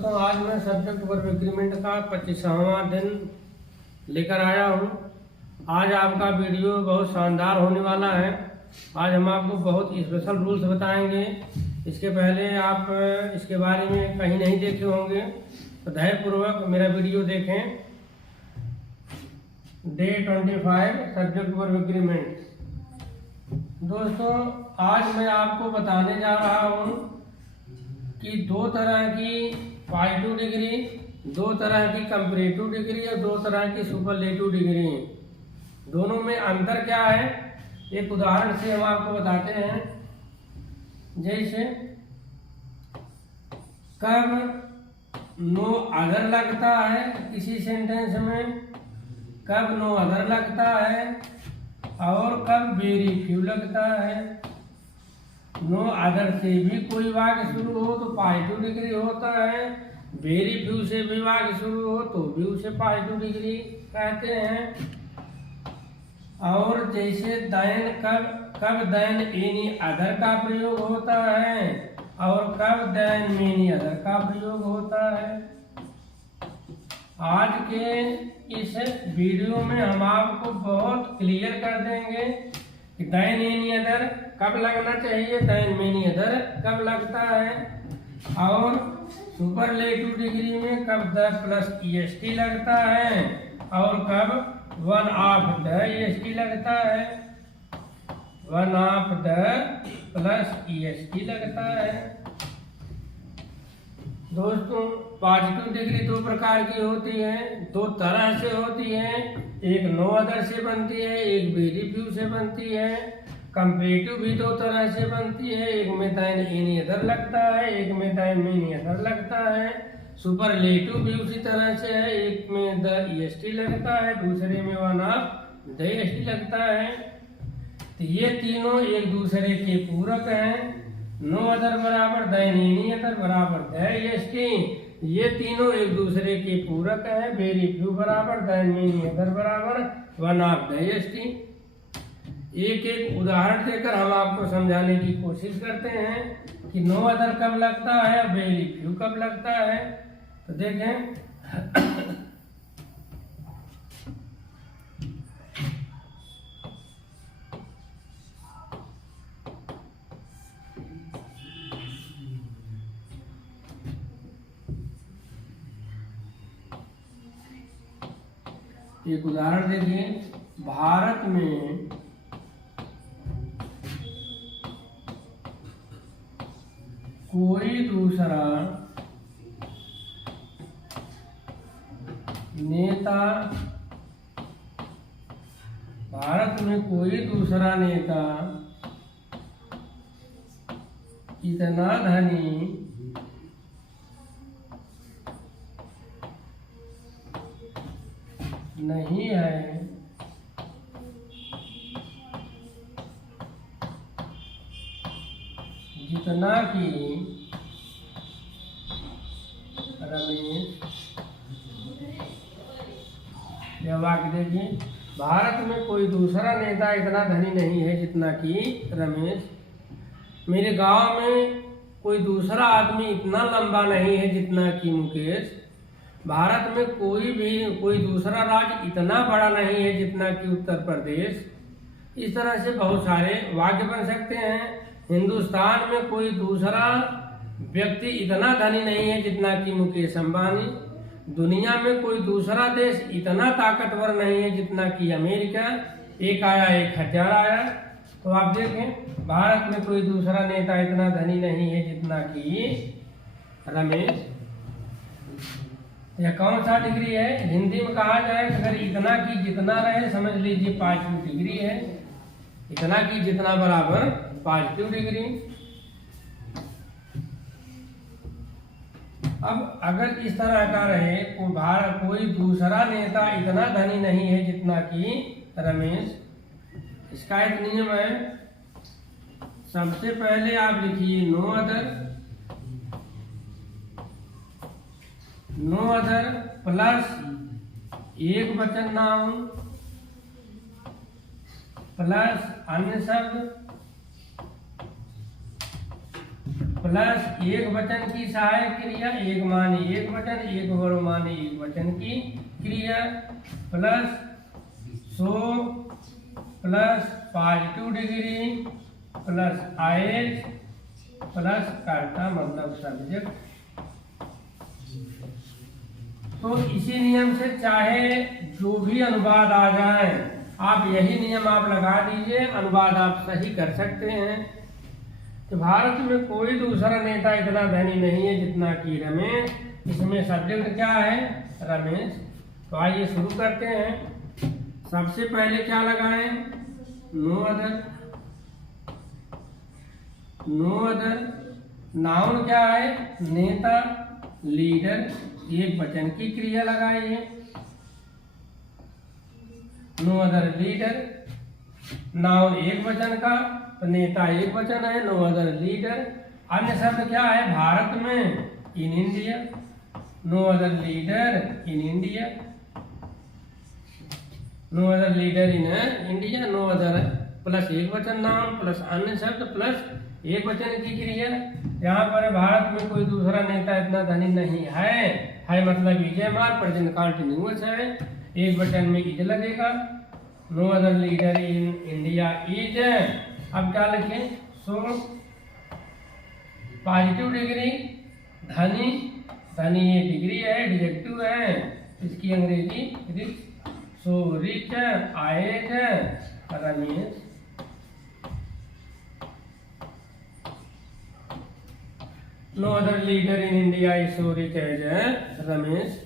दोस्तों, आज मैं सब्जेक्ट वर्क एग्रीमेंट का 25वां दिन लेकर आया हूँ। आज आपका वीडियो बहुत शानदार होने वाला है। आज हम आपको बहुत स्पेशल रूल्स बताएंगे। इसके पहले आप इसके बारे में कहीं नहीं देखे होंगे, तो धैर्यपूर्वक मेरा वीडियो देखें। Day 25 subject work agreement. दोस्तों, आज मैं आपको बताने जा रहा हूँ कि दो तरह की पॉजिटिव डिग्री, दो तरह की कंपैरेटिव डिग्री और दो तरह की सुपरलेटिव डिग्री। दोनों में अंतर क्या है, एक उदाहरण से हम आपको बताते हैं। जैसे कब नो अदर लगता है किसी सेंटेंस में, कब नो अदर लगता है और कब वेरी फ्यू लगता है। नो अदर से भी कोई वाक्य शुरू हो तो पॉजिटिव डिग्री होता है, वेरी फ्यू से भी वाक्य शुरू हो तो भी उसे पॉजिटिव डिग्री कहते हैं। और जैसे दैन, कब दैन एनी अदर का प्रयोग होता है और कब दैन मेनी अदर का प्रयोग होता है। आज के इस वीडियो में हम आपको बहुत क्लियर कर देंगे कि दैन एनी अदर कब लगना चाहिए, दैन मेनी अदर कब लगता है, और सुपरलेटिव डिग्री में कब द प्लस EST लगता है और कब वन ऑफ द EST लगता है, one of the plus EST लगता है। दोस्तों, पॉजिटिव डिग्री दो प्रकार की होती है, दो तरह से होती है। एक नो अदर से बनती है, एक वेरी फ्यू से बनती है। कंपैरेटिव भी दो तरह से बनती है, एक में दैन एनी अदर लगता है, एक में दैन मेनी अदर लगता है। सुपरलेटिव भी उसी तरह से है, एक में द EST लगता है, दूसरे में वन ऑफ द EST लगता है। तो ये तीनों एक दूसरे के पूरक हैं। नो अदर बराबर दैन एनी अदर बराबर द EST, ये तीनों एक दूसरे के पूरक हैं। वेरी फ्यू बराबर दैन मेनी अदर बराबर वन ऑफ द EST। एक एक उदाहरण देकर हम आपको समझाने की कोशिश करते हैं कि नो अदर कब लगता है, वेरी फ्यू कब लगता है। तो देखें, एक उदाहरण देखिए। भारत में कोई दूसरा नेता, भारत में कोई दूसरा नेता इतना धनी नहीं है जितना कि रमेश। यह वाक्य देखिए, भारत में कोई दूसरा नेता इतना धनी नहीं है जितना कि रमेश। मेरे गांव में कोई दूसरा आदमी इतना लंबा नहीं है जितना कि मुकेश। भारत में कोई दूसरा राज्य इतना बड़ा नहीं है जितना कि उत्तर प्रदेश। इस तरह से बहुत सारे वाक्य बन सकते हैं। हिंदुस्तान में कोई दूसरा व्यक्ति इतना धनी नहीं है जितना कि मुकेश अंबानी। दुनिया में कोई दूसरा देश इतना ताकतवर नहीं है जितना कि अमेरिका। एक आया 1000 आया। तो आप देखें, भारत में कोई दूसरा नेता इतना धनी नहीं है जितना कि रमेश। यह कौन सा डिग्री है? हिंदी में कहा जाए अगर इतना की जितना रहे, समझ लीजिए पॉजिटिव डिग्री है। इतना की जितना बराबर पॉजिटिव डिग्री। अब अगर इस तरह का रहे, कोई दूसरा नेता इतना धनी नहीं है जितना कि रमेश, इसका एक नियम है। सबसे पहले आप लिखिए नो अदर प्लस एक वचन नाउन प्लस अन्य शब्द प्लस एक वचन की सहायक क्रिया, एक माने एक वचन, एक वर्ब माने एक वचन की क्रिया, plus so plus positive degree plus आएज प्लस कर्ता मतलब सब्जेक्ट। तो इसी नियम से चाहे जो भी अनुवाद आ जाए, आप यही नियम आप लगा दीजिए, अनुवाद आप सही कर सकते हैं। तो भारत में कोई दूसरा नेता इतना धनी नहीं है जितना कि रमेश। इसमें सब्जेक्ट क्या है? रमेश। तो आइए शुरू करते हैं। सबसे पहले क्या लगाएं? No other. No other noun क्या है? नेता, लीडर, एक वचन की क्रिया लगाइए। नो अदर लीडर, नाउन एक वचन का, तो नेता एक वचन है, नो अदर लीडर। अन्य शब्द क्या है? भारत में, in India. No other leader in India, no other leader in India. No other plus एक वचन नाउन प्लस अन्य शब्द प्लस एक वचन की क्रिया। यहाँ पर भारत में कोई दूसरा नेता इतना धनी नहीं है मतलब इज मार प्रेजेंट कंटिन्यूअस है, एक वचन में इज लगेगा। No other leader in India is. अब क्या लिखें? सो पॉजिटिव डिग्री धनी, धनी ये डिग्री है, एडजेक्टिव है, इसकी अंग्रेजी rich. So rich as Ramesh. No other leader in India is so rich as Ramesh.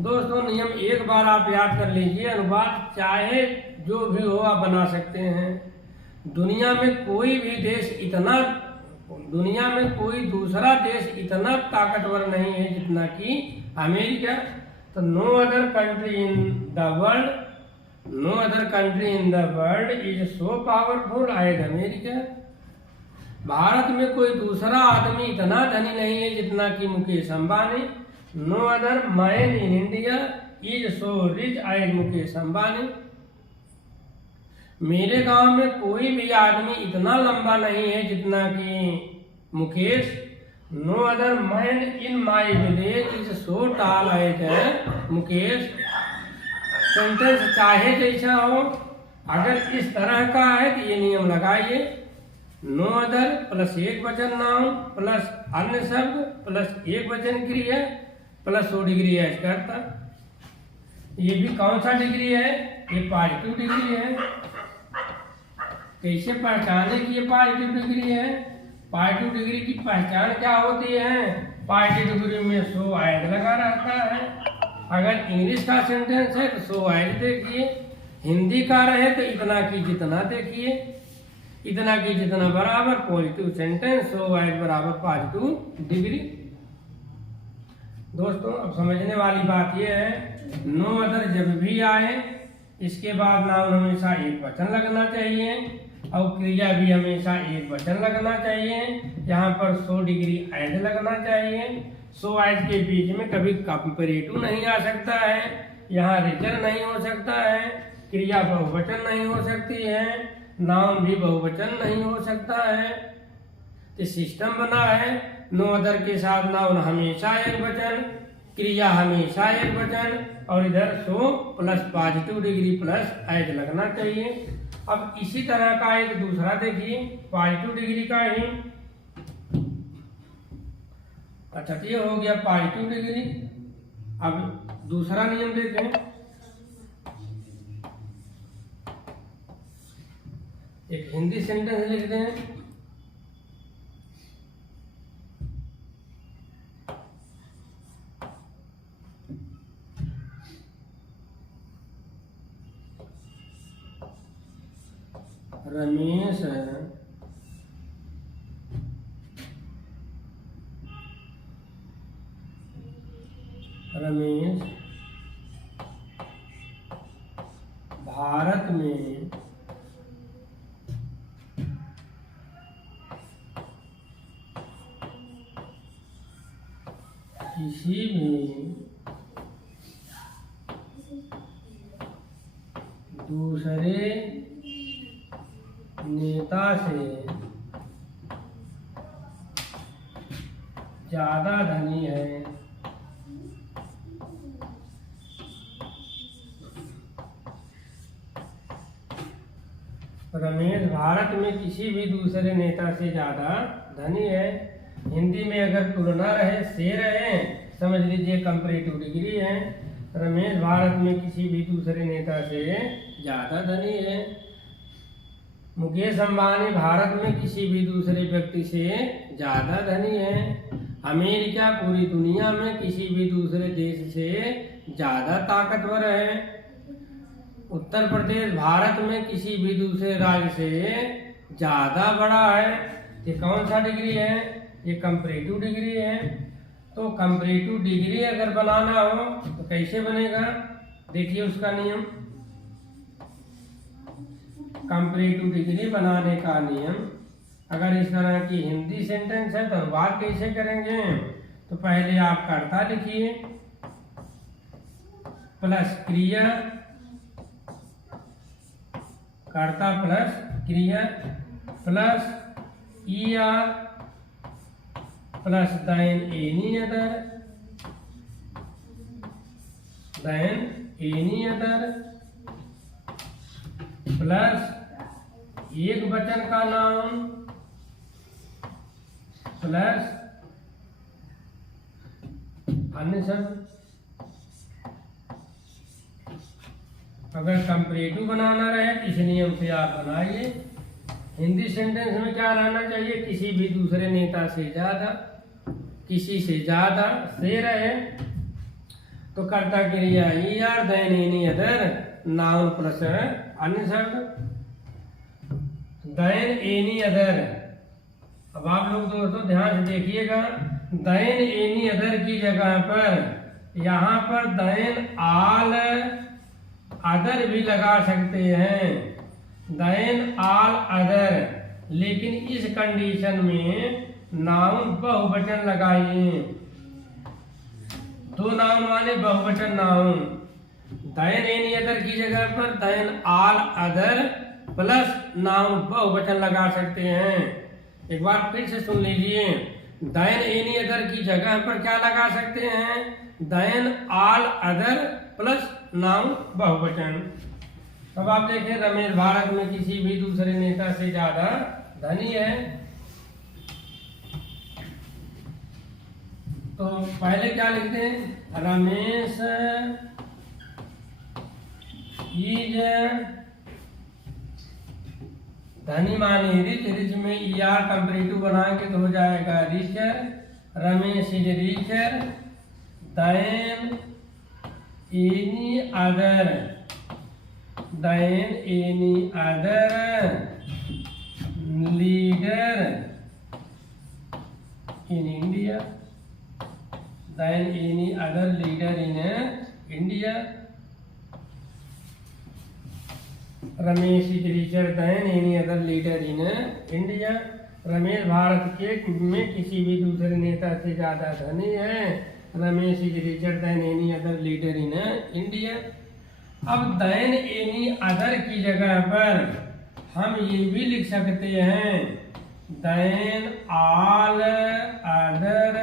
दोस्तों नियम एक बार आप याद कर लीजिए, अनुवाद चाहे जो भी हो आप बना सकते हैं। दुनिया में कोई भी देश इतना, दुनिया में कोई दूसरा देश इतना ताकतवर नहीं है जितना कि अमेरिका। तो no other country in the world, no other country in the world is so powerful as America. भारत में कोई दूसरा आदमी इतना धनी नहीं है जितना कि Mukesh Ambani. No other man in India is so rich as Mukesh Ambani. मेरे गांव में कोई भी आदमी इतना लंबा नहीं है जितना कि Mukesh. No other man in my village is so tall as Mukesh. Sentence चाहे जैसा हो, अगर इस तरह का है तो ये नियम लगाइए। नो अदर प्लस एक वचन नाउन प्लस अन्य शब्द प्लस एक वचन क्रिया प्लस 100 डिग्री एज करता। ये भी कौन सा डिग्री है? ये पॉजिटिव डिग्री है। कैसे पहचाने कि ये पॉजिटिव डिग्री है? पॉजिटिव डिग्री की पहचान क्या होती है? पॉजिटिव डिग्री में सो एज लगा रहता है। अगर इंग्लिश का सेंटेंस है तो सो एज देखिए, हिंदी का रहे तो इतना की जितना देखिए, इतना की जितना बराबर पॉजिटिव सेंटेंस, सो एज बराबर पॉजिटिव डिग्री। दोस्तों अब समझने वाली बात यह है, नो अदर जब भी आए इसके बाद नाउन हमेशा एक वचन लगना चाहिए और क्रिया भी हमेशा एक वचन लगना चाहिए। यहाँ पर 100 डिग्री एज लगना चाहिए। सो एज के बीच में कभी कंपैरेटिव नहीं आ सकता है, यहाँ रिजर नहीं हो सकता है, क्रिया बहुवचन नहीं हो सकती है, नाउन भी बहुवचन नहीं हो सकता है। तो सिस्टम बना है, नो अदर के साथ नाउन हमेशा एक वचन, क्रिया हमेशा एक वचन और इधर so plus positive degree plus as लगना चाहिए। अब इसी तरह का एक दूसरा देखिए पॉजिटिव डिग्री का ही। अच्छा तो ये हो गया पॉजिटिव डिग्री। अब दूसरा नियम देखें, एक हिंदी सेंटेंस लिख दें। रमेश भारत में किसी भी दूसरे नेता से ज्यादा धनी है। रमेश भारत में किसी भी दूसरे नेता से ज्यादा धनी है। हिंदी में अगर तुलना रहे से रहे, समझ लीजिए कंपैरेटिव डिग्री है। रमेश भारत में किसी भी दूसरे नेता से ज्यादा धनी है। मुकेश अंबानी भारत में किसी भी दूसरे व्यक्ति से ज्यादा धनी है। अमेरिका पूरी दुनिया में किसी भी दूसरे देश से ज्यादा ताकतवर है। उत्तर प्रदेश भारत में किसी भी दूसरे राज्य से ज्यादा बड़ा है। ये कौन सा डिग्री है? ये कंपैरेटिव डिग्री है। तो कंपैरेटिव डिग्री अगर बनाना हो तो कैसे बनेगा? देखिए उसका नियम। कंपैरेटिव डिग्री बनाने का नियम, अगर इस तरह की हिंदी सेंटेंस है तो अनुवाद कैसे करेंगे? तो पहले आप कर्ता लिखिए प्लस क्रिया, कर्ता प्लस क्रिया plus ER plus than any other plus एक वचन का नाम प्लस अन्य शब्द। अगर कंपैरेटिव बनाना रहे इस नियम से आप बनाइए। हिंदी सेंटेंस में क्या रहना चाहिए? किसी भी दूसरे नेता से ज्यादा, किसी से ज्यादा से रहे तो कर्ता क्रिया ER than any other noun plus अन्य शब्द देन एनी अदर। अब आप लोग दोस्तों ध्यान से देखिएगा, देन एनी अदर की जगह पर यहाँ पर देन ऑल अदर भी लगा सकते हैं, देन ऑल अदर। लेकिन इस कंडीशन में नाउन बहुवचन लगाइए। दो नाउन माने बहुवचन नाउन। देन एनी अदर की जगह पर than all other plus noun बहुवचन लगा सकते हैं। एक बार फिर से सुन लीजिए, देन एनी अदर की जगह पर क्या लगा सकते हैं? Than all other plus noun बहुवचन। अब आप देखें, रमेश भारत में किसी भी दूसरे नेता से ज्यादा धनी है। तो पहले क्या लिखते हैं? रमेश इज धनी माने रिच, रिच में ER कंपैरेटिव बनाएंगे तो हो जाएगा richer. Ramesh is richer than any other, than any other leader in India, than any other leader in India. Ramesh is richer than any other leader in India. Ramesh Bharat के में किसी भी दूसरे नेता से ज्यादा धनी है। Ramesh is richer than any other leader in India. अब देन एनी अदर की जगह पर हम ये भी लिख सकते हैं, than all other,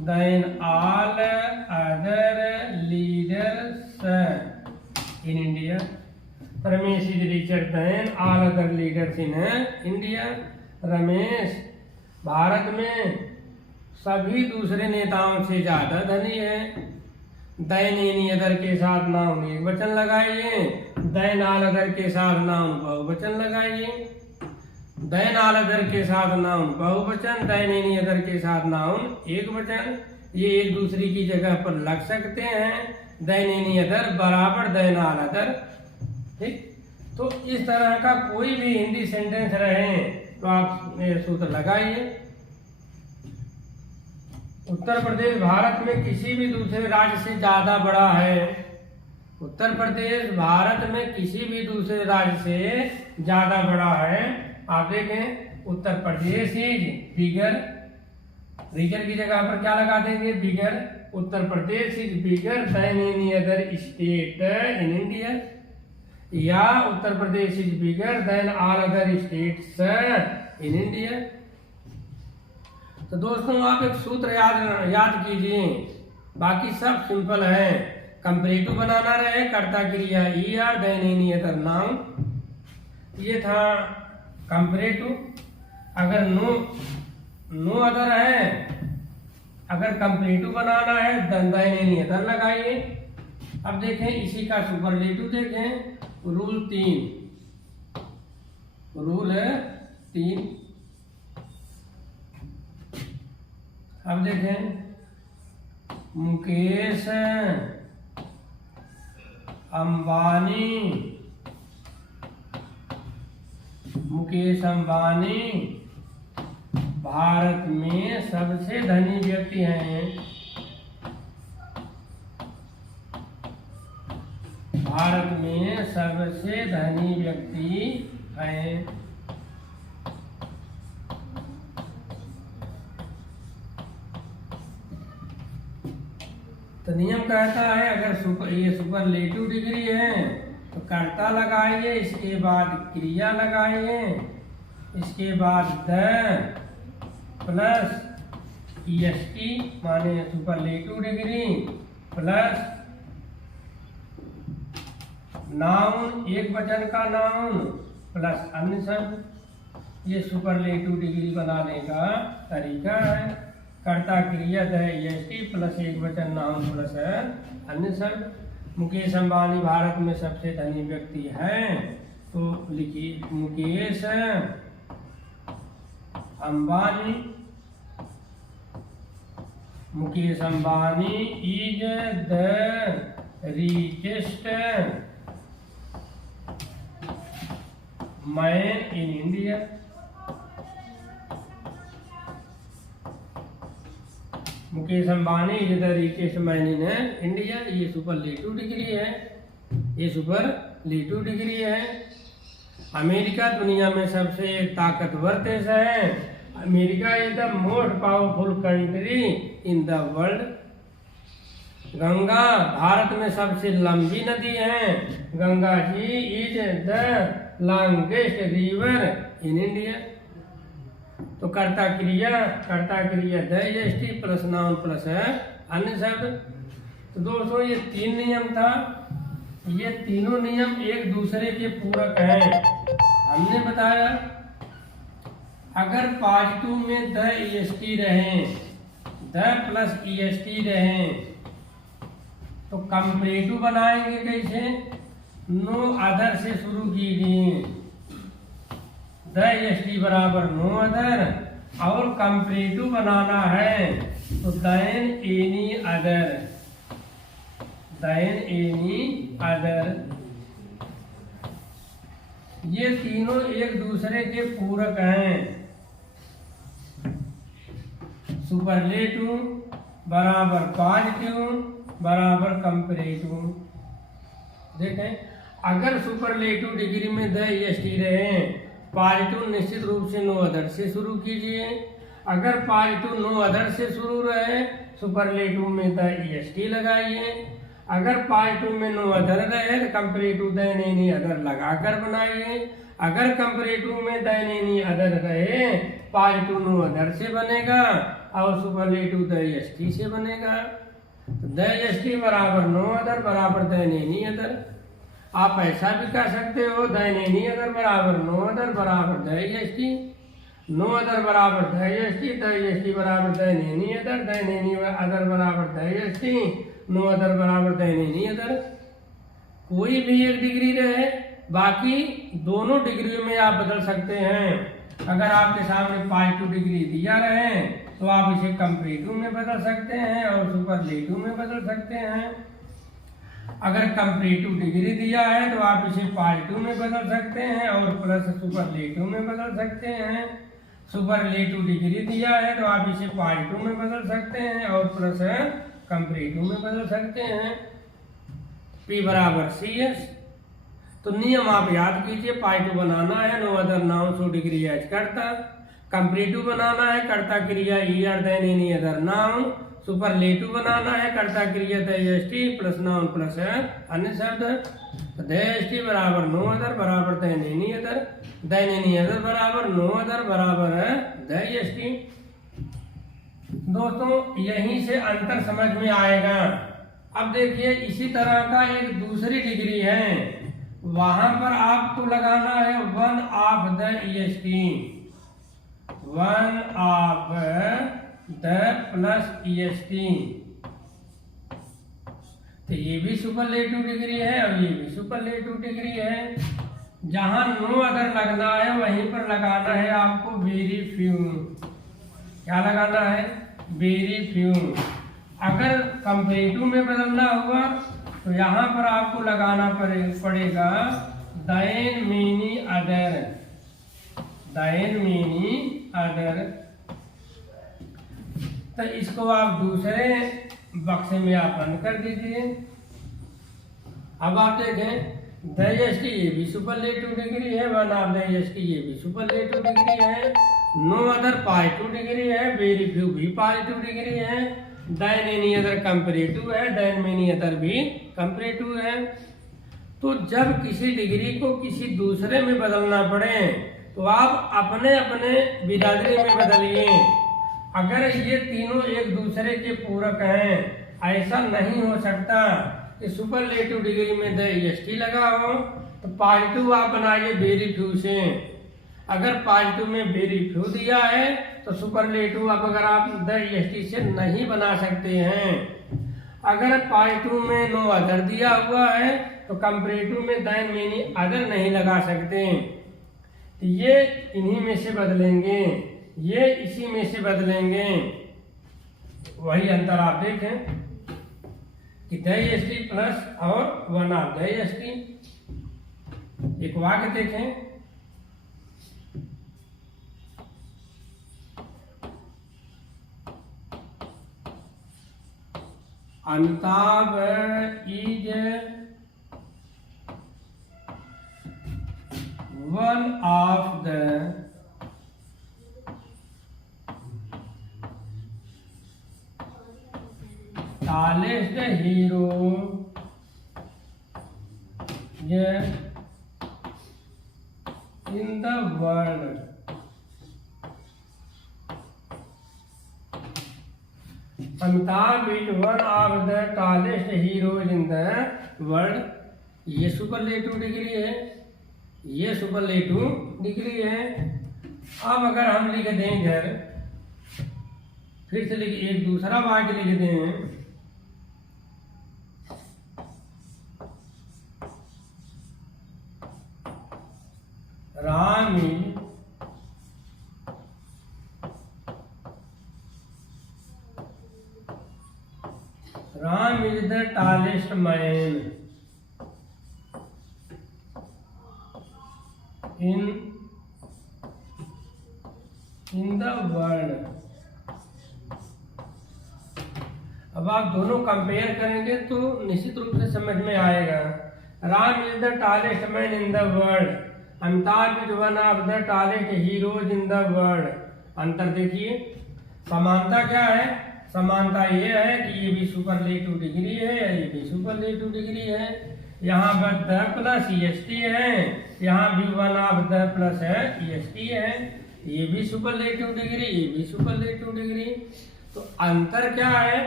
than all other leaders in India. Ramesh is richer than all other leaders in India. Ramesh Bharat में सभी दूसरे नेताओं से ज्यादा धनी है। देन एनी अदर के साथ नाउन एक वचन लगाइए, देन ऑल अदर के साथ नाउन बहुवचन लगाइए। देन ऑल अदर के साथ नाउन बहुवचन, देन एनी अदर के साथ नाउन एक वचन, ये एक दूसरे की जगह पर लग सकते हैं। देन एनी अदर बराबर देन ऑल अदर। ठीक, तो इस तरह का कोई भी हिंदी सेंटेंस रहे तो आप सूत्र लगाइए। उत्तर प्रदेश भारत में किसी भी दूसरे राज्य से ज्यादा बड़ा है। उत्तर प्रदेश भारत में किसी भी दूसरे राज्य से ज्यादा बड़ा है। आप देखें, उत्तर प्रदेश इज बिगर, बिगर की जगह पर क्या लगा देंगे? Bigger. Uttar Pradesh is bigger than any other state in India, या Uttar Pradesh is bigger than all other states in India. तो दोस्तों आप एक सूत्र याद कीजिए, बाकी सब सिंपल है। कंपैरेटिव बनाना रहे, कर्ता क्रिया ER, than any other noun, ये था कंपैरेटिव। अगर नो अदर है, अगर कंपैरेटिव बनाना है देन एनी अदर लगाइए। अब देखें इसी का सुपरलेटिव देखें, रूल 3। अब देखें मुकेश अंबानी भारत में सबसे धनी व्यक्ति हैं। भारत में सबसे धनी व्यक्ति हैं। तो नियम कहता है अगर ये सुपरलेटिव डिग्री है तो कर्ता लगाइए, इसके बाद क्रिया लगाइए, इसके बाद द प्लस ईएसटी माने सुपरलेटिव डिग्री प्लस नाउन, एक वचन का नाउन प्लस अन्य शब्द। ये सुपरलेटिव डिग्री बनाने का तरीका है। कर्ता क्रिया द ईएसटी प्लस एक वचन नाउन प्लस अन्य शब्द। मुकेश अंबानी भारत में सबसे धनी व्यक्ति हैं, तो लिखिए Mukesh Ambani is the richest man in India. Mukesh Ambani is the richest man in India. ये सुपरलेटिव डिग्री है, ये सुपरलेटिव डिग्री है। अमेरिका दुनिया में सबसे ताकतवर देश है। America is the most powerful country in the world. Ganga Bharat में सबसे लंबी नदी है। Ganga ji is the longest river in India. तो कर्ता क्रिया the est plus noun plus अन्य शब्द। तो दोस्तों ये 3 नियम था, ये तीनों नियम एक दूसरे के पूरक हैं। हमने बताया अगर पॉजिटिव में द ईएसटी रहे, द प्लस ईएसटी रहे, तो कंपैरेटिव बनाएंगे कैसे? नो अदर से शुरू कीजिए। द ईएसटी बराबर नो अदर, और कंपैरेटिव बनाना है तो देन एनी अदर। ये तीनों एक दूसरे के पूरक हैं। सुपरलेटिव बराबर पॉजिटिव बराबर कंपैरेटिव। देखें अगर सुपरलेटिव डिग्री में द ईएसटी रहे, पॉजिटिव निश्चित रूप से नो अदर से शुरू कीजिए। अगर पॉजिटिव नो अदर से शुरू रहे, सुपरलेटिव में द ईएसटी लगाइए। अगर पॉजिटिव में नो अदर रहे तो कंपैरेटिव देन एनी अदर लगाकर बनाइए। अगर कंपैरेटिव में देन एनी अदर रहे, पॉजिटिव नो अदर से बनेगा और सुपरलेटिव द ईएसटी से बनेगा। तो द ईएसटी बराबर नो अदर बराबर देन एनी अदर। आप ऐसा भी कर सकते हो, देन एनी अदर बराबर नो अदर बराबर द ईएसटी, नो अदर बराबर द ईएसटी बराबर than any other, than any other बराबर द ईएसटी, नो अदर बराबर देन एनी अदर। कोई भी एक डिग्री रहे, बाकी दोनों डिग्रियों में आप बदल सकते हैं। अगर आपके सामने पॉजिटिव डिग्री दिया रहे तो आप इसे कंपैरेटिव में बदल सकते हैं और सुपरलेटिव में बदल सकते हैं। अगर कंपैरेटिव डिग्री दिया है तो आप इसे पॉजिटिव में बदल सकते हैं और प्लस सुपरलेटिव में बदल सकते हैं। सुपरलेटिव डिग्री दिया है तो आप इसे पॉजिटिव में बदल सकते हैं और प्लस कंपैरेटिव में बदल सकते हैं। P बराबर CS। तो नियम आप याद कीजिए, पॉजिटिव बनाना है no other noun so degree as कर्ता, कंपैरेटिव बनाना है कर्ता क्रिया ER than any other noun, superlative बनाना है कर्ता क्रिया the est plus noun plus अन्य शब्द। द ईएसटी बराबर नो अदर बराबर than any other, than any other बराबर नो अदर बराबर द ईएसटी। दोस्तों यहीं से अंतर समझ में आएगा। अब देखिए इसी तरह का एक दूसरी डिग्री है, वहां पर आपको लगाना है 1 of the EST, 1 of the plus EST। तो ये भी सुपरलेटिव डिग्री है और ये भी सुपरलेटिव डिग्री है। जहां नो अदर लगना है वहीं पर लगाना है आपको वेरी फ्यू। क्या लगाना है? Very few. अगर कंपेरेटिव में बदलना हुआ तो यहाँ पर आपको लगाना पड़ेगा than many other, than many other. तो इसको आप दूसरे बक्से में आप बंद कर दीजिए। अब आप देखें DST ये भी सुपरलेटिव डिग्री है, 1 ऑफ DST ये भी सुपरलेटिव डिग्री है, नो अदर पॉजिटिव डिग्री है, वेरी फ्यू भी पॉजिटिव डिग्री है, देन एनी अदर कंपैरेटिव है, देन मेनी अदर भी कंपैरेटिव है। तो जब किसी डिग्री को किसी दूसरे में बदलना पड़े तो आप अपने अपने बिरादरी में बदलिए। अगर ये तीनों एक दूसरे के पूरक हैं, ऐसा नहीं हो सकता कि सुपरलेटिव डिग्री में DST लगा हो तो पॉजिटिव आप बनाइए वेरी फ्यू से। अगर पॉजिटिव में वेरी फ्यू दिया है तो सुपरलेटिव अब अगर आप DST से नहीं बना सकते हैं। अगर पॉजिटिव में नो अदर दिया हुआ है तो कंपैरेटिव में देन मेनी अदर नहीं लगा सकते। ये इन्हीं में से बदलेंगे, ये इसी में से बदलेंगे। वही अंतर आप देखें कि DST प्लस और 1 ऑफ DST। एक वाक्य देखें, Amitabh is 1 of the tallest hero in the world। Amitabh is 1 of the tallest heroes in the world. ये सुपरलेटिव डिग्री है, ये सुपरलेटिव डिग्री है। अब अगर हम लिख दें इधर, फिर से लिख, एक दूसरा वाक्य लिख दें, Ram is the tallest man in the world. अब आप दोनों कंपेयर करेंगे तो निश्चित रूप से समझ में आएगा। Ram is the tallest man in the world, Amitabh is 1 of the tallest heroes in the world. अंतर देखिए, समानता क्या है? समानता ये है कि ये भी सुपरलेटिव डिग्री है, ये भी सुपरलेटिव डिग्री है। यहाँ पर द प्लस EST है, यहाँ भी 1 ऑफ द प्लस है EST है। ये भी सुपरलेटिव डिग्री, ये भी सुपरलेटिव डिग्री। तो अंतर क्या है?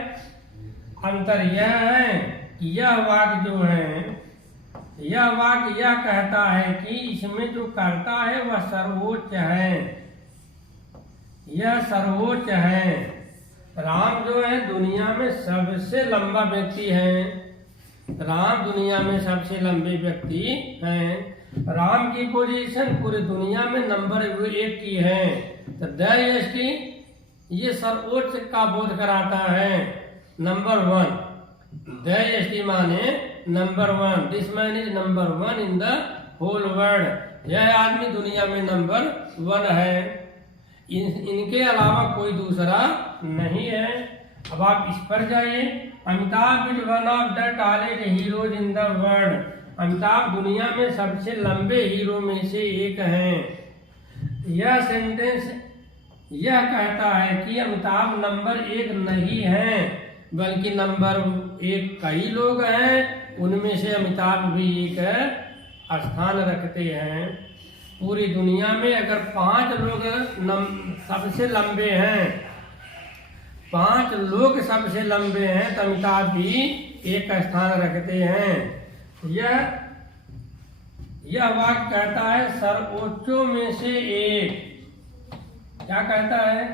अंतर यह है कि यह वाक्य जो है, यह वाक्य यह कहता है कि इसमें जो करता है वह सर्वोच्च है, यह सर्वोच्च है। राम जो है दुनिया में सबसे लंबा व्यक्ति है, राम दुनिया में सबसे लंबे व्यक्ति हैं। राम की पोजीशन पूरी दुनिया में नंबर 1 की है। तो DST ये सर्वोच्च का बोध कराता है, नंबर 1। DST माने number 1, this man is number 1 in the whole world. यह आदमी दुनिया में नंबर 1 है, इनके अलावा कोई दूसरा नहीं है। अब आप इस पर जाइए, Amitabh is 1 of the tallest heroes in the world. Amitabh दुनिया में सबसे लंबे हीरो में से एक हैं। यह सेंटेंस यह कहता है कि अमिताभ नंबर 1 नहीं है, बल्कि नंबर 1 कई लोग हैं, उनमें से अमिताभ भी एक स्थान रखते हैं। पूरी दुनिया में अगर 5 लोग सबसे लंबे हैं 5 लोग सबसे लंबे हैं तो अमिताभ भी एक स्थान रखते हैं। यह वाक्य कहता है सर्वोच्चों में से एक। क्या कहता है?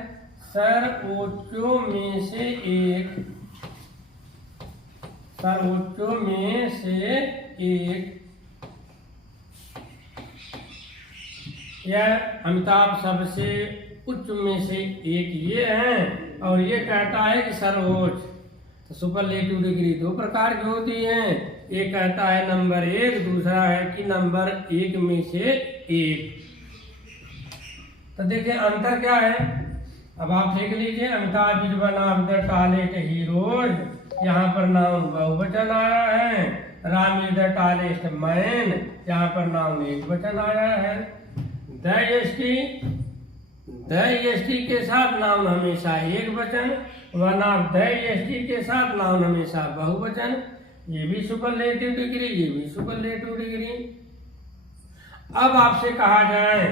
सर्वोच्चों में से एक, सर्वोच्चों में से एक। यह अमिताभ सबसे उच्च में से एक ये हैं, और ये कहता है कि सर्वोच्च। तो सुपरलेटिव डिग्री 2 प्रकार की होती हैं। एक कहता है नंबर 1, दूसरा है कि नंबर 1 में से एक। तो देखिए अंतर क्या है, अब आप देख लीजिए। Amitabh is one of the tallest heroes, यहाँ पर नाउन बहुवचन आया है। Ram is the tallest man, यहाँ पर नाउन एकवचन आया है। द एसटी के साथ नाउन हमेशा एक वचन, वन ऑफ द एसटी के साथ नाउन हमेशा बहुवचन। ये भी सुपरलेटिव डिग्री, ये भी सुपरलेटिव डिग्री। अब आपसे कहा जाए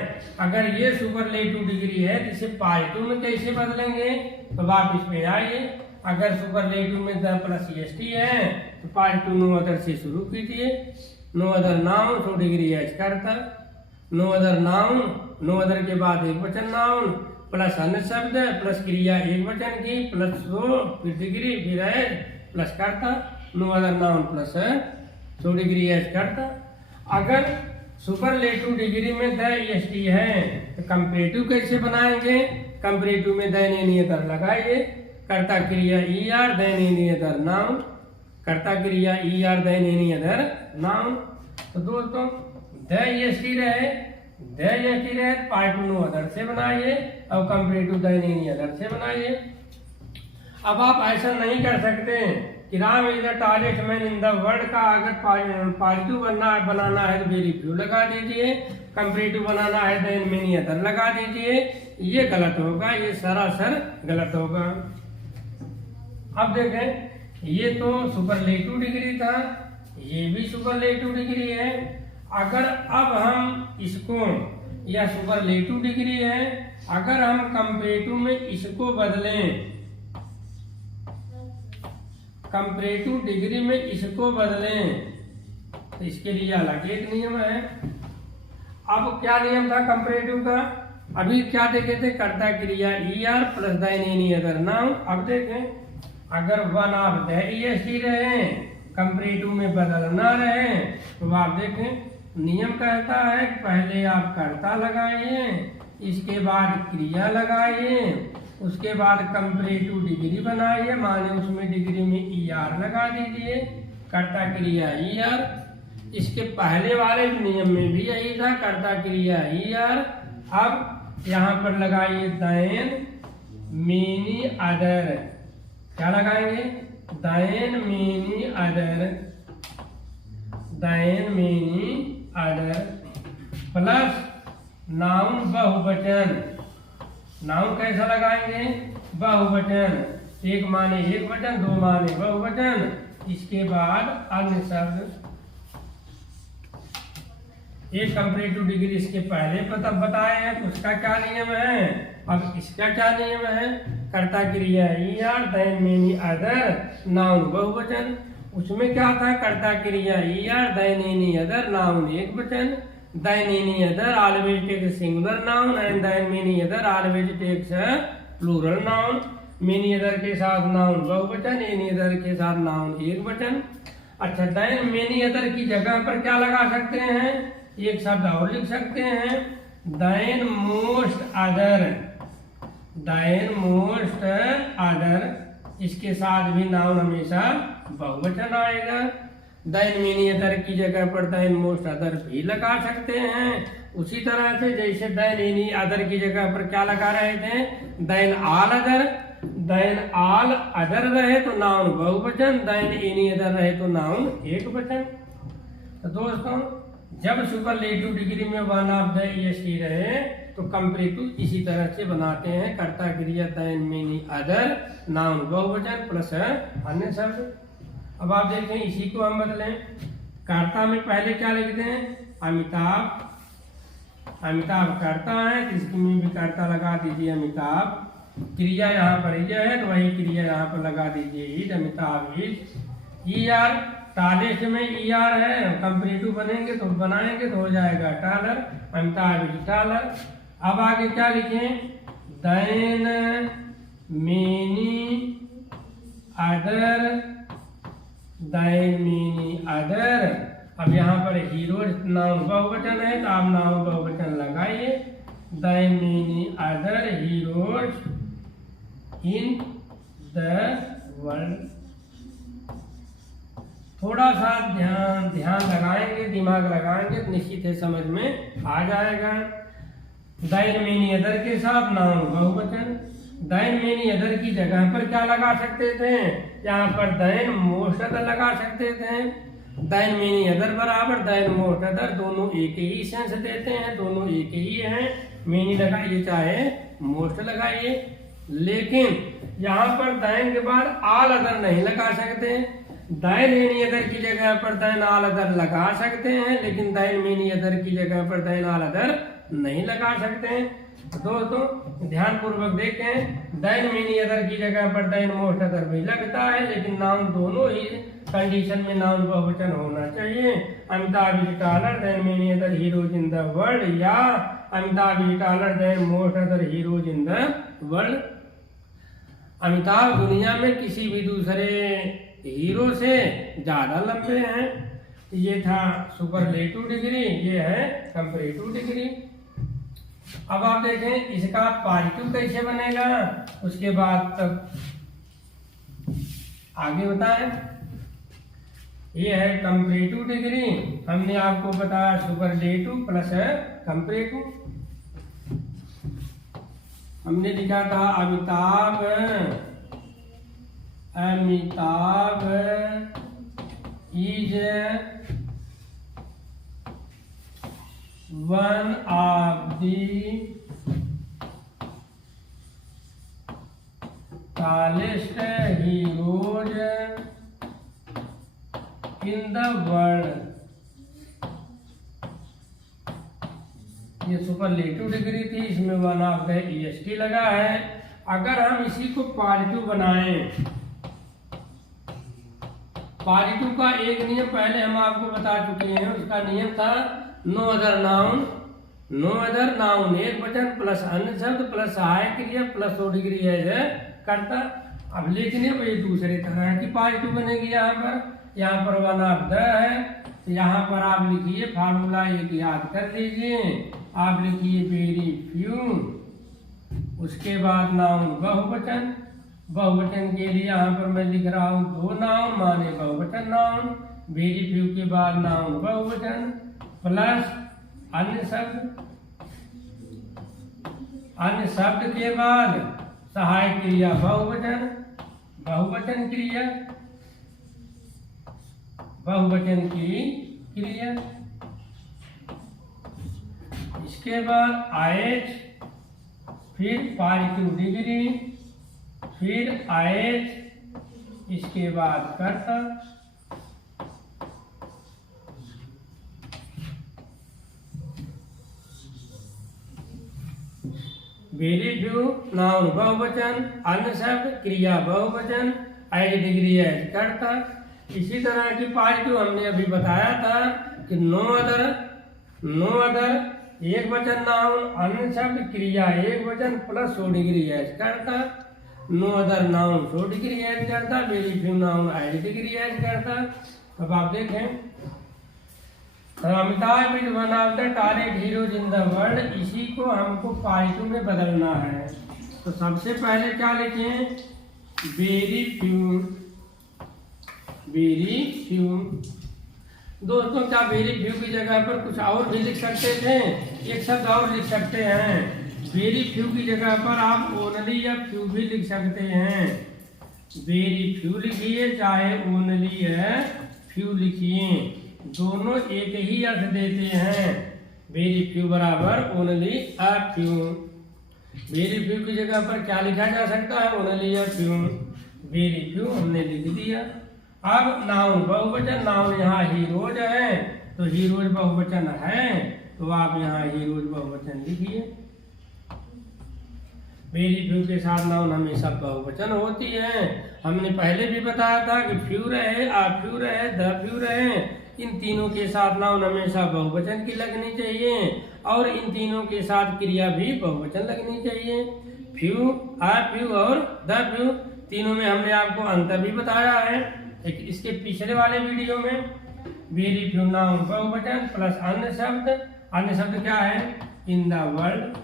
अगर ये सुपरलेटिव डिग्री है तो इसे पॉजिटिव में कैसे बदलेंगे, तो आप इसमें आइए। अगर सुपरलेटिव में द प्लस एसटी है तो पॉजिटिव नो अदर से शुरू कीजिए। नो अदर नाउन तो डिग्री एच करता। No other noun, no other के बाद एक वचन नाउन प्लस अन्य शब्द प्लस क्रिया एक वचन की प्लस सो फिर डिग्री फिर एच प्लस करता। No other noun plus so degree H करता। अगर सुपरलेटिव डिग्री में द एसटी है तो कंपेरेटिव कैसे बनाएंगे? कंपेरेटिव में दैनिक अदर लगाइए। कर्ता क्रिया E are Dainik other noun, कर्ता क्रिया E are Dainik other noun. तो दोस्तों द एसटी रहे, द एसटी रहे पार्ट नो अदर से बनाइए और कंपेरेटिव दैनिक अदर से बनाइए। अब आप ऐसा नहीं कर सकते कि Ram is the tallest man in the world का अगर पॉजिटिव बनाना है तो वेरी फ्यू लगा दीजिए, कंपेरेटिव बनाना है देन मेनी अदर लगा दीजिए। ये गलत होगा, ये सरासर गलत होगा। अब देखें ये तो सुपरलेटिव डिग्री था, ये भी सुपरलेटिव डिग्री है। अगर अब हम इसको, यह सुपरलेटिव डिग्री है, अगर हम कंपेरेटिव में इसको बदलें, कंपेरेटिव डिग्री में इसको बदलें तो इसके लिए अलग एक नियम है। अब क्या नियम था कंपेरेटिव का? अभी क्या देखे थे? कर्ता क्रिया E are plus Dainik other noun. अब देखें अगर वन ऑफ द एसटी रहे कंपेरेटिव में बदलना रहे तो आप देखें नियम कहता है पहले आप कर्ता लगाइए, इसके बाद क्रिया लगाइए, उसके बाद कंपेरेटिव डिग्री बनाइए, माने उसमें डिग्री में ई आर लगा दीजिए, कर्ता क्रिया ई आर। इसके पहले वाले नियम में भी यही था, कर्ता क्रिया ई आर। अब यहाँ पर लगाइए दैन मेनी अदर। क्या लगाएंगे? Than many other, than many other plus noun बहुवचन। नाउन कैसा लगाएंगे? बहुवचन, एक माने एक वचन, दो माने बहुवचन, इसके बाद अन्य शब्द। एक कंपेरेटिव डिग्री इसके पहले बताए हैं, उसका क्या नियम है? अब इसका क्या नियम है? कर्ता क्रिया E R than many other noun बहुवचन। उसमें क्या था? कर्ता क्रिया E R than any other noun एक वचन, than any other always takes singular noun and than many other always takes plural noun. Many other के साथ नाउन बहुवचन, एनी अदर के साथ नाउन एक वचन। अच्छा, देन मेनी अदर की जगह पर क्या लगा सकते हैं? एक शब्द और लिख सकते हैं, than most other, than most other. इसके साथ भी नाउन हमेशा बहुवचन आएगा। देन मेनी अदर की जगह पर देन मोस्ट अदर भी लगा सकते हैं। उसी तरह से जैसे देन एनी अदर की जगह पर क्या लगा रहे थे? Than all other. Than all other रहे तो नाउन बहुवचन, देन एनी अदर रहे तो नाउन एक वचन। तो दोस्तों जब सुपरलेटिव डिग्री में वन ऑफ द एसटी रहे तो कंपेरेटिव इसी तरह से बनाते हैं, कर्ता क्रिया देन मेनी अदर नाउन बहुवचन प्लस अन्य शब्द। अब आप देखें इसी को हम बदलें, कर्ता में पहले क्या लिखते हैं? अमिताभ। अमिताभ कर्ता है तो इसमें भी कर्ता लगा दीजिए अमिताभ क्रिया यहाँ पर ये है तो वही क्रिया यहाँ पर लगा दीजिए। ईद अमिताभ इज ER, टालिस्ट में ER है, कंपैरेटिव बनेंगे तो बनाएंगे तो हो जाएगा टॉलर, अमिताभ इज टॉलर। अब आगे क्या लिखें, देन मेनी अदर। अब यहाँ पर हीरोज नाउन बहुवचन है तो आप नाउन बहुवचन लगाइए, than many other heroes in the world. थोड़ा सा ध्यान लगाएंगे, दिमाग लगाएंगे तो निश्चित है समझ में आ जाएगा। देन मेनी अदर के साथ नाउन बहुवचन, देन मेनी अदर की जगह पर क्या लगा सकते थे, यहाँ पर देन मोस्ट अदर लगा सकते थे। देन मेनी अदर बराबर देन मोस्ट अदर, दोनों एक ही सेंस देते हैं, दोनों एक ही हैं। मेनी लगाइए चाहे मोस्ट लगाइए, लेकिन यहाँ पर देन के बाद ऑल अदर नहीं लगा सकते। देन मेनी अदर की जगह पर देन ऑल अदर लगा सकते हैं, लेकिन देन मेनी अदर की जगह पर देन ऑल अदर नहीं लगा सकते। दोस्तों ध्यान पूर्वक देखें, देन मेनी अदर की जगह पर देन मोस्ट अदर भी लगता है, लेकिन नाउन दोनों ही कंडीशन में नाउन बहुवचन होना चाहिए। Amitabh is taller than many other heroes in the world, या Amitabh is taller than most other heroes in the world. Amitabh दुनिया में किसी भी दूसरे हीरो से ज्यादा लंबे हैं। ये था सुपरलेटिव डिग्री, ये है कंपैरेटिव डिग्री। अब आप देखें इसका पॉजिटिव कैसे बनेगा, उसके बाद तक आगे बताएं। ये है कंपैरेटिव डिग्री, हमने आपको बताया सुपरलेटिव प्लस कंपैरेटिव। हमने लिखा था Amitabh is one of the tallest heroes in the world। ये सुपरलेटिव डिग्री थी, इसमें वन ऑफ द EST लगा है। अगर हम इसी को पॉजिटिव बनाएं, पॉजिटिव का एक नियम पहले हम आपको बता चुके हैं, उसका नियम था नो अदर नाउन एक वचन प्लस अन्य शब्द प्लस सहायक क्रिया प्लस 2 डिग्री है करता। अब लिखने में ये दूसरे तरह की पॉजिटिव बनेगी। यहाँ पर वन ऑफ द है, तो यहाँ पर आप लिखिए फार्मूला एक याद कर लीजिए। आप लिखिए वेरी फ्यू, उसके बाद नाउन बहुवचन। बहुवचन के लिए यहाँ पर मैं लिख रहा हूँ 2 नाउन माने बहुवचन नाउन। वेरी फ्यू के बाद नाउन बहुवचन प्लस अन्य शब्द। अन्य शब्द के बाद सहायक क्रिया बहुवचन, बहुवचन क्रिया, बहुवचन की क्रिया। इसके बाद IH, फिर पॉजिटिव डिग्री, फिर IH, इसके बाद कर्ता। वेरी फ्यू नाउन बहुवचन, अन्य शब्द क्रिया बहुवचन, एज डिग्री एज कर्ता। इसी तरह की पॉजिटिव हमने अभी बताया था कि नो अदर एक वचन नाउन, अन्य शब्द क्रिया एक वचन प्लस 100 डिग्री एज करता। No other noun 100 degree as करता, very few noun 80 degree as करता। अब आप देखें Amitabh is one of the tallest heroes in the world, इसी को हमको पॉजिटिव में बदलना है। तो सबसे पहले क्या लिखें, वेरी फ्यू। दोस्तों क्या वेरी फ्यू की जगह पर कुछ और भी लिख सकते थे, एक शब्द और लिख सकते हैं। वेरी फ्यू की जगह पर आप ओनली या फ्यू भी लिख सकते हैं। वेरी फ्यू लिखिए चाहे ओनली है फ्यू लिखिए, दोनों एक ही अर्थ देते हैं। वेरी फ्यू बराबर only a few. Very few की जगह पर क्या लिखा जा सकता है, only a few. Very few हमने लिख दिया। अब नाउन बहुवचन, नाउन यहाँ हीरोज है तो हीरोज बहुवचन है, तो आप यहाँ हीरोज बहुवचन लिखिए। वेरी फ्यू के साथ नाउन हमेशा बहुवचन होती है। हमने पहले भी बताया था कि फ्यू रहे, आ फ्यू रहे, द फ्यू रहे, इन तीनों के साथ नाउन हमेशा बहुवचन की लगनी चाहिए और इन तीनों के साथ क्रिया भी बहुवचन लगनी चाहिए। फ्यू, आ फ्यू और द फ्यू तीनों में हमने आपको अंतर भी बताया है इसके पिछले वाले वीडियो में। वेरी फ्यू नाउन बहुवचन प्लस अन्य शब्द क्या है? इन the world,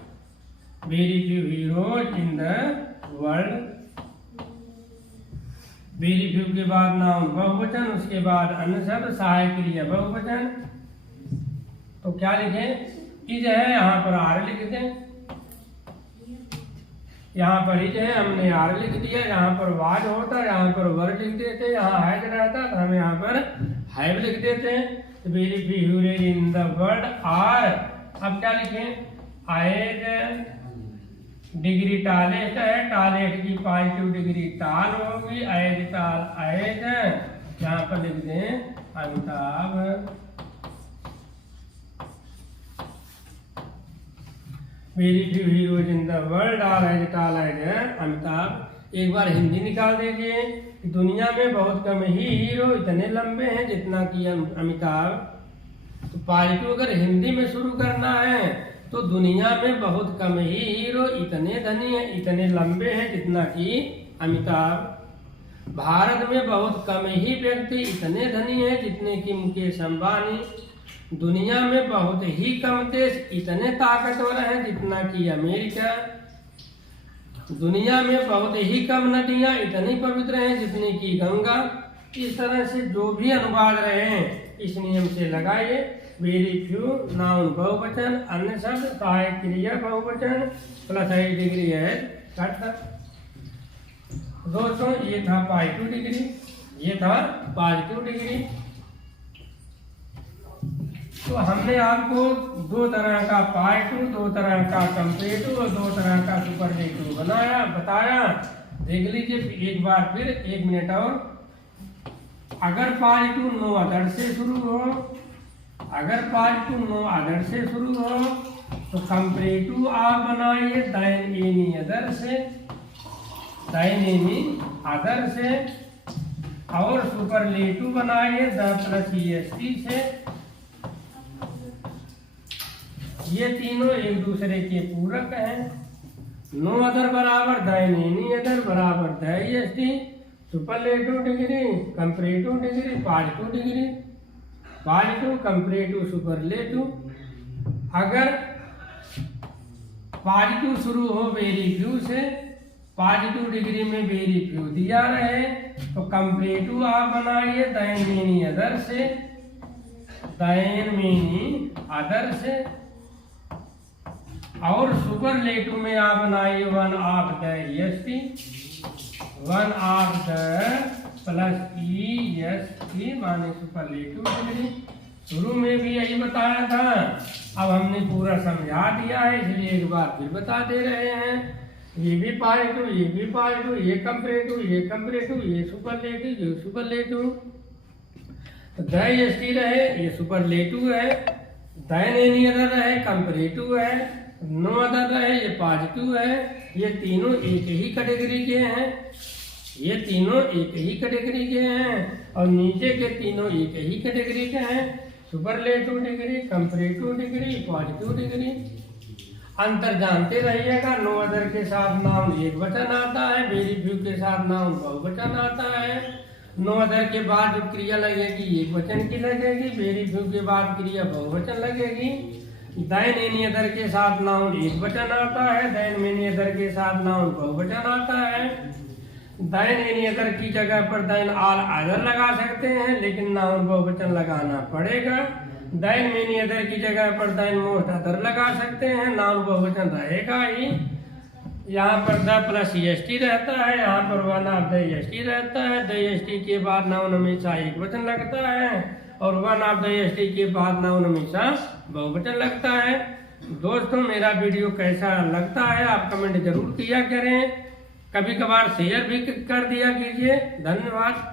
very few heroes in the world. Very few के बाद नाउन बहुवचन, उसके बाद अन्य शब्द, सहायक क्रिया बहुवचन। तो क्या लिखें? इज है, यहाँ पर आर लिख दें। यहाँ पर इज है, हमने आर लिख दिया। यहाँ पर वाज होता, यहाँ पर वर लिख देते। यहाँ हैज रहता तो हम यहाँ पर हैव लिख देते। Very few heroes in the world are, अब क्या लिखें? आएज डिग्री टालेस्ट है, टालेस्ट की पॉजिटिव डिग्री टाल होगी, एज टाल एज, यहाँ पर लिख दें Amitabh. Very few heroes in the world are as tall as Amitabh. एक बार हिंदी निकाल दीजिए। दुनिया में बहुत कम ही हीरो इतने लंबे हैं जितना कि अमिताभ। तो पॉजिटिव अगर हिंदी में शुरू करना है तो दुनिया में बहुत कम ही हीरो इतने धनी हैं, इतने लंबे हैं जितना कि अमिताभ। भारत में बहुत कम ही व्यक्ति इतने धनी हैं जितने कि मुकेश अंबानी। दुनिया में बहुत ही कम देश इतने ताकतवर हैं जितना कि अमेरिका। दुनिया में बहुत ही कम नदियां इतनी पवित्र हैं जितनी कि गंगा। इस तरह से जो भी अनुवाद रहे हैं इस नियम से लगाइए। वेरी फ्यू नाउन बहुवचन, अन्य शब्द, सहायक क्रिया बहुवचन प्लस डिग्री है कट। दोस्तों ये था पॉजिटिव डिग्री, ये था पॉजिटिव डिग्री। तो हमने आपको दो तरह का पॉजिटिव, दो तरह का कंपेरेटिव और दो तरह का सुपरलेटिव बताया। देख लीजिए एक बार फिर 1 मिनट और। अगर पॉजिटिव नो अदर से शुरू हो, अगर पॉजिटिव नो अदर से शुरू हो तो कंपेरेटिव आप बनाइए दैन एनी अदर से, दैन एनी अदर से, और सुपरलेटिव बनाइए द प्लस EST से। ये तीनों एक दूसरे के पूरक हैं। नो अदर बराबर दैन एनी अदर बराबर the EST, superlative degree, comparative degree, positive degree, positive, comparative, superlative. अगर पॉजिटिव शुरू हो वेरी फ्यू से, पॉजिटिव डिग्री में वेरी फ्यू दिया रहे तो कंपेरेटिव आप बनाइए दैन मेनी अदर से, दैन मेनी अदर से, और सुपरलेटिव में आप बनाइए one of the EST, one of the plus EST माने सुपरलेटिव डिग्री। शुरू में भी यही बताया था, अब हमने पूरा समझा दिया है इसलिए एक बार फिर बता दे रहे हैं। ये भी पॉजिटिव, ये भी पॉजिटिव, ये कंपेरेटिव, ये कंपेरेटिव, ये सुपरलेटिव, ये सुपरलेटिव। तो द EST रहे ये सुपरलेटिव है, दैन एनी अदर रहे कंपेरेटिव है, नो अदर रहे ये पॉजिटिव है। ये तीनों एक ही कैटेगरी के हैं, ये तीनों एक ही कैटेगरी के हैं, और नीचे के तीनों एक ही कैटेगरी के हैं, superlative degree, comparative degree, positive degree. अंतर जानते रहिएगा। नो अदर के साथ नाउन एक वचन आता है, वेरी फ्यू के साथ नाउन बहुवचन आता है। नो अदर के बाद जो क्रिया लगेगी एक वचन की लगेगी, वेरी फ्यू के बाद क्रिया बहुवचन लगेगी। दैन एनी अदर के साथ नाउन एक वचन आता है, दैन मेनी अदर के साथ नाउन बहुवचन आता है। दैन एनी अदर की जगह पर दैन ऑल अदर लगा सकते हैं लेकिन नाउन बहुवचन लगाना पड़ेगा। दैन मेनी अदर की जगह पर दैन मोस्ट अदर लगा सकते हैं, नाउन बहुवचन रहेगा ही। यहाँ पर द प्लस EST रहता है, यहाँ पर वन ऑफ द EST रहता है। द EST के बाद नाउन हमेशा एक वचन लगता है और वन ऑफ द EST के बाद नाउन हमेशा बहुवचन लगता है। दोस्तों मेरा वीडियो कैसा लगता है आप कमेंट जरूर किया करें, कभी कभार शेयर भी कर दिया कीजिए। धन्यवाद।